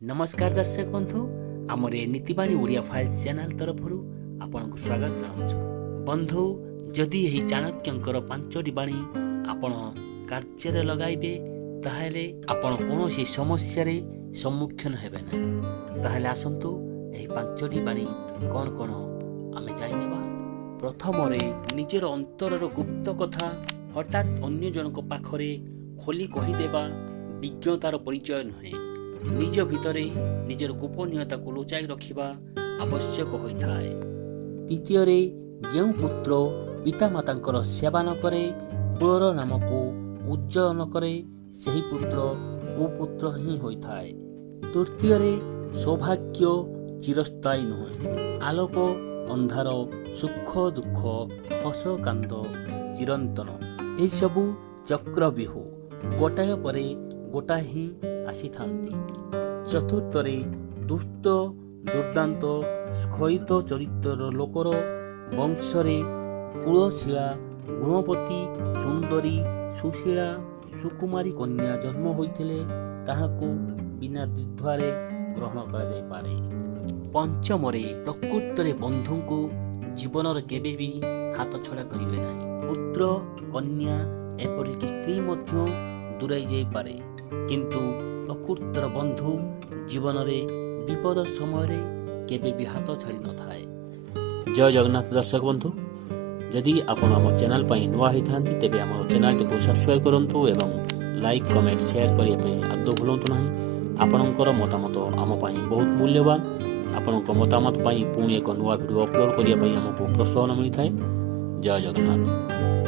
नमस्कार दर्शक बंधु आमर ए नीतिबाणी ओडिया फाइल्स चैनल तरफ आपन को स्वागत जनाऊँ। बंधु जदि यही चाणक्यंकर 5टी बाणी आपण कार्य लगाइबे ताहले आपण कौन समस्या सम्मुखीन हेबे ना। ताहले आसंतु यही 5टी बाणी कौन कौन आमे जानिनेबा। प्रथम निजर अंतरर गुप्त कथा हठात अन्य जनक पाखरे खोली कहीदेवा विज्ञतार परिचय नुहे। निज भितरे निजर गोपनीयता को लुचाई रखिबा आवश्यक होइथाए। द्वितीय जो पुत्र पितामातांकर सेवा न करे कुलर नाम को उज्जवल न करे सही पुत्र कुपुत्र ही होइथाए। तृतीय सौभाग्य चिरस्थायी नुहे। आलोक अंधार सुख दुख हस कांद चिरंतन यह सबू चक्रव्यूह गोटाए परे गोटाए ही आसी थांती। चतुर्थ दुष्ट दुर्दांत स्खलित चरित्र लोकर वंशरे कुलशीला गुणवती सुंदरी सुशीला सुकुमारी कन्या जन्म होइथिले ताहाकू बिना द्विधारे ग्रहण करा जाय पारे। पंचम प्रकृत बंधु को जीवन केबे भी हाथ छड़ा करिवे नाही। पुत्र कन्या एपरिक स्त्री मध्य दूराई जाय पारे किंतु प्रकृतर बंधु जीवन रे विपद समय केबे भी हाथ छाड़ी न थाए। जय जगन्नाथ दर्शक बंधु यदि आपण आम चैनल पर नुआ होता तेज आम चैनल को सब्सक्राइब करूँ एवं लाइक कमेंट शेयर करने आदौ भूलु ना। आपणकर मतामत आम बहुत मूल्यवान। आपण मतामत पुणी एक नुआ भिडियो अपलोड करने आमको प्रोत्साहन मिलता है। जय जगन्नाथ।